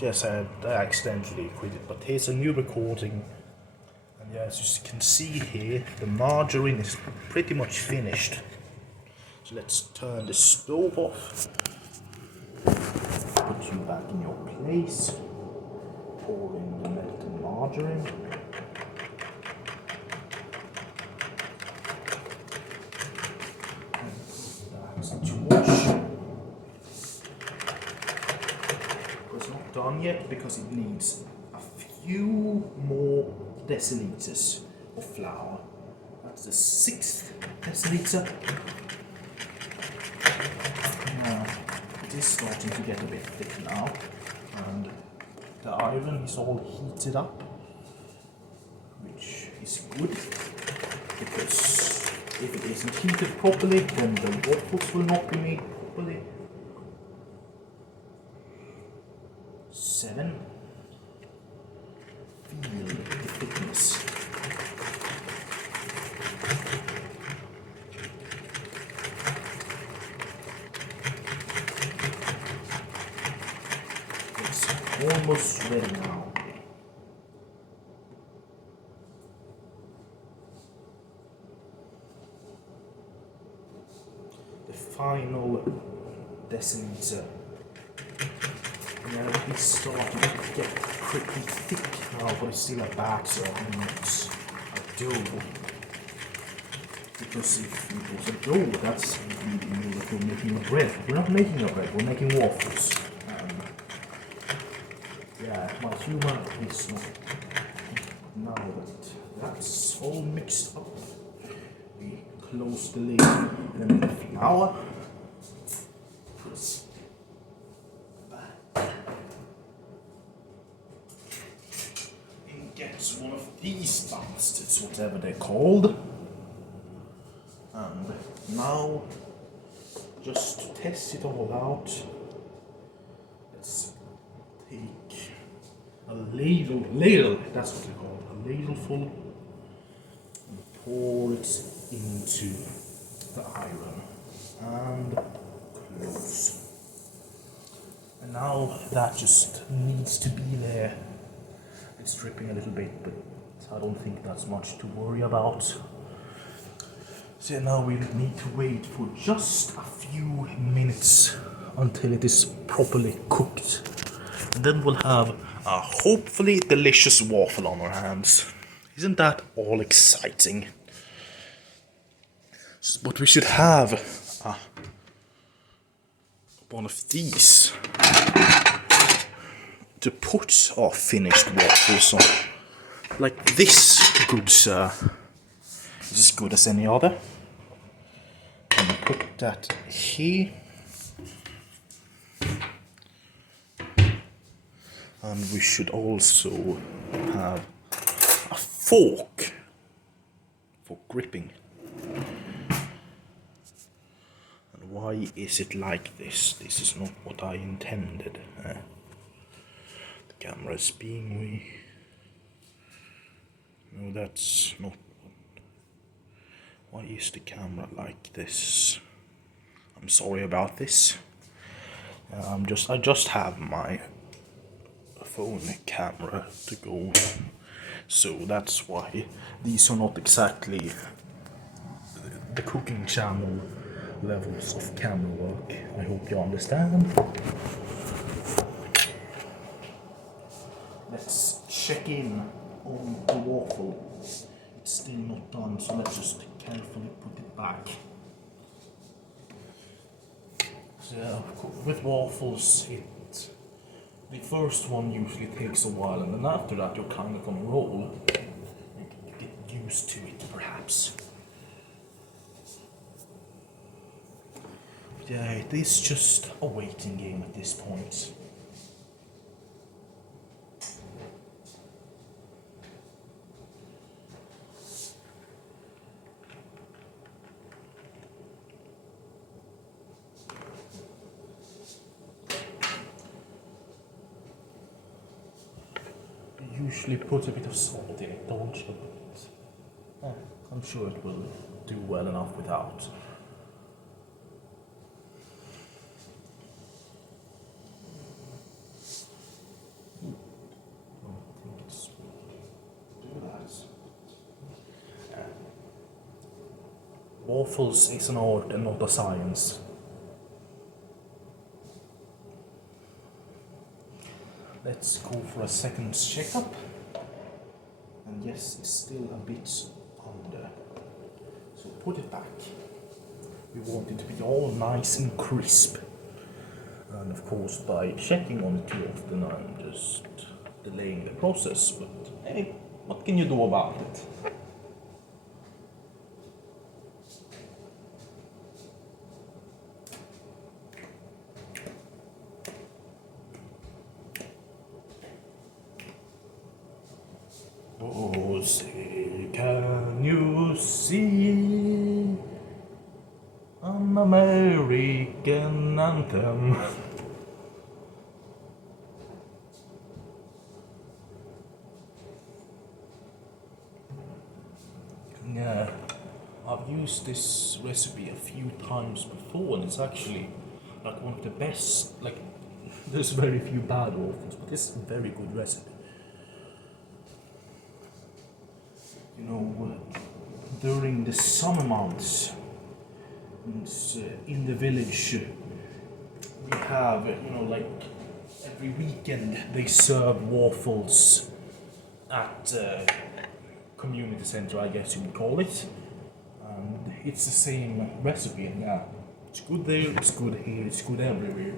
Yes, I accidentally quit it, but here's a new recording. And yeah, as you can see here, the margarine is pretty much finished. So let's turn the stove off. Put you back in your place. Pour in the melted margarine. And that's to wash. It's not done yet because it needs a few more deciliters of flour. That's the 6th deciliter. It is starting to get a bit thick now, and the iron is all heated up, which is good, because if it isn't heated properly, then the waffles will not be made properly. 7. Feel the thickness. It's almost ready now. The final deciliter. Now it's starting to get pretty thick now, but it's still a batter, not a dough. Because if it was a dough, that's meaning that we're making a bread. We're not making a bread, we're making waffles. Yeah, my humor is not. Now that that's all mixed up, we close the lid and then the flour. Press back. And get one of these bastards, whatever they're called. And now, just to test it all out, let's take a ladle, that's what they call it, a ladleful, and pour it into the iron, and close. And now that just needs to be there. It's dripping a little bit, but I don't think that's much to worry about. So now we need to wait for just a few minutes until it is properly cooked. And then we'll have a hopefully delicious waffle on our hands. Isn't that all exciting? But we should have one of these to put our finished waffles on. Like this, good sir. It's as good as any other. And put that here. And we should also have a fork for gripping. And why is it like this? This is not what I intended. The camera is being me. No, that's not. Why is the camera like this? I'm sorry about this. I just have my phone camera to go, so that's why these are not exactly the cooking channel levels of camera work. I hope you understand. Let's check in on the waffle. It's still not done, so let's just carefully put it back. So with waffles, the first one usually takes a while, and then after that you're kind of on a roll. You get used to it, perhaps. But yeah, it is just a waiting game at this point. Usually put a bit of salt in it, don't you? But I'm sure it will do well enough without. Waffles is an art and not a science. Let's go for a second checkup. And yes, it's still a bit under. So put it back. We want it to be all nice and crisp. And of course, by checking on it too often, I'm just delaying the process. But hey, what can you do about it? Oh, say, can you see an American anthem? Yeah, I've used this recipe a few times before, and it's actually like one of the best. Like, there's very few bad waffles, but this is a very good recipe. You know, during the summer months, in the village, we have, like every weekend they serve waffles at community center, I guess you would call it. And it's the same recipe, and yeah, it's good there, it's good here, it's good everywhere.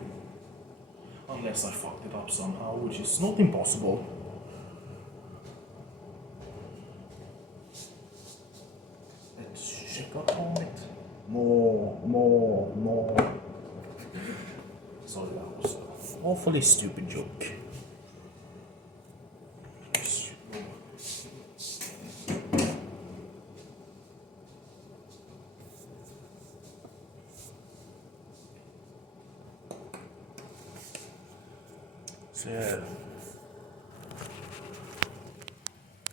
Unless I fucked it up somehow, which is not impossible. Let's check up on it. More. Sorry, that was an awfully stupid joke. So,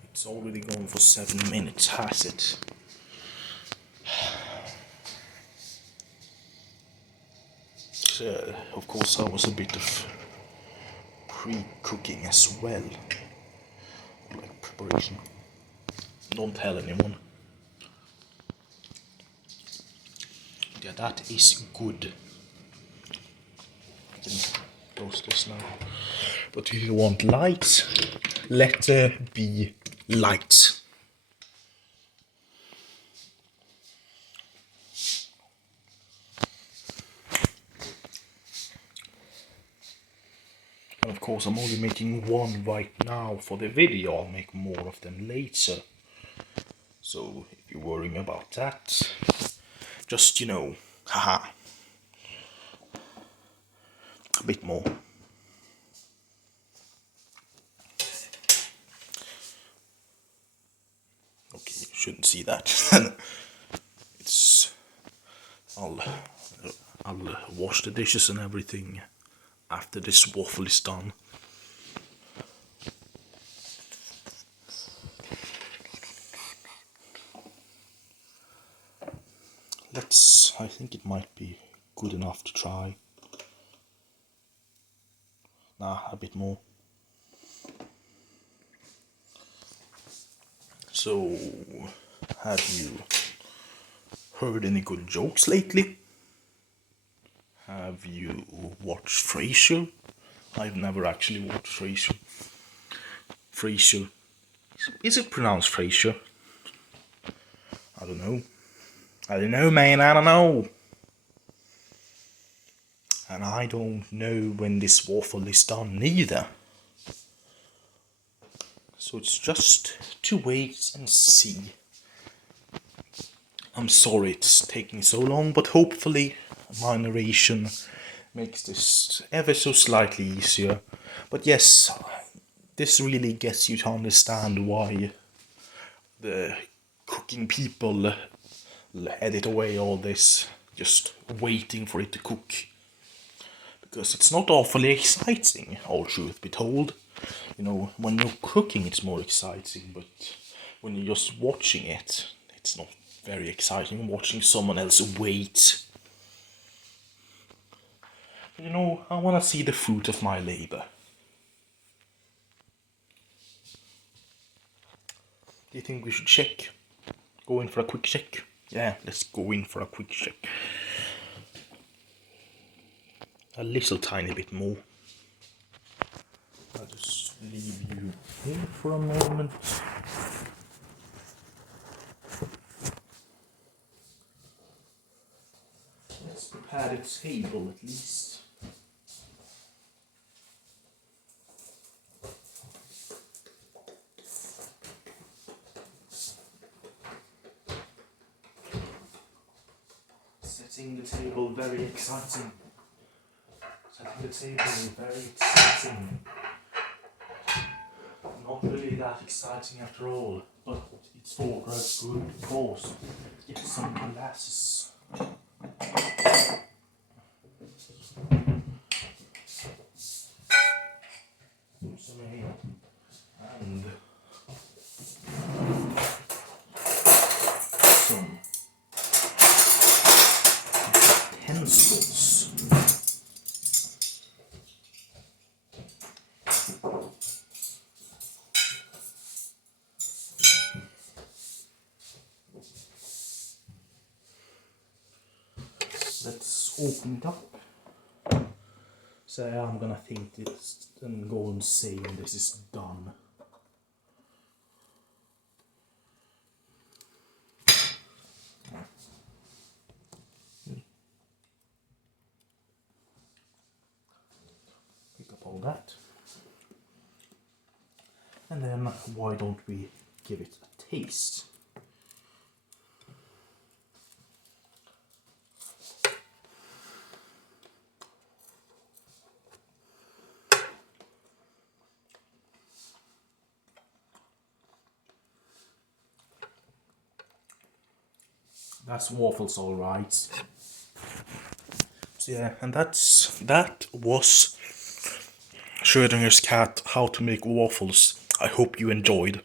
it's already gone for 7 minutes, has it? So, of course, that was a bit of pre-cooking as well, like preparation. Don't tell anyone. Yeah, that is good. I can close this now. But if you want light, let there be light. And of course, I'm only making one right now for the video. I'll make more of them later. So if you're worrying about that, just, haha, a bit more. Okay, you shouldn't see that. I'll wash the dishes and everything after this waffle is done. I think it might be good enough to try. Nah, a bit more. So, have you heard any good jokes lately? Have you watched Frasier? I've never actually watched Frasier. Frasier. Is it pronounced Frasier? I don't know. I don't know, man, I don't know. And I don't know when this waffle is done neither. So it's just to wait and see. I'm sorry it's taking so long, but hopefully my narration makes this ever so slightly easier. But yes, this really gets you to understand why the cooking people edit away all this, just waiting for it to cook. Because it's not awfully exciting, all truth be told. When you're cooking it's more exciting, but when you're just watching it, it's not very exciting watching someone else wait. I want to see the fruit of my labor. Do you think we should check? Go in for a quick check? yeah, let's go in for a quick check. A little tiny bit more. I'll just leave you here for a moment. Let's prepare the table at least. Setting the table, very exciting. Setting the table, very exciting. Not really that exciting after all, but it's for a good cause. Get some glasses. Some here. And some utensils. Let's open it up. So I'm gonna think this and go and see when this is done. Pick up all that. And then why don't we give it a taste? That's waffles, all right. So yeah, and that was Schrödinger's cat, how to make waffles. I hope you enjoyed.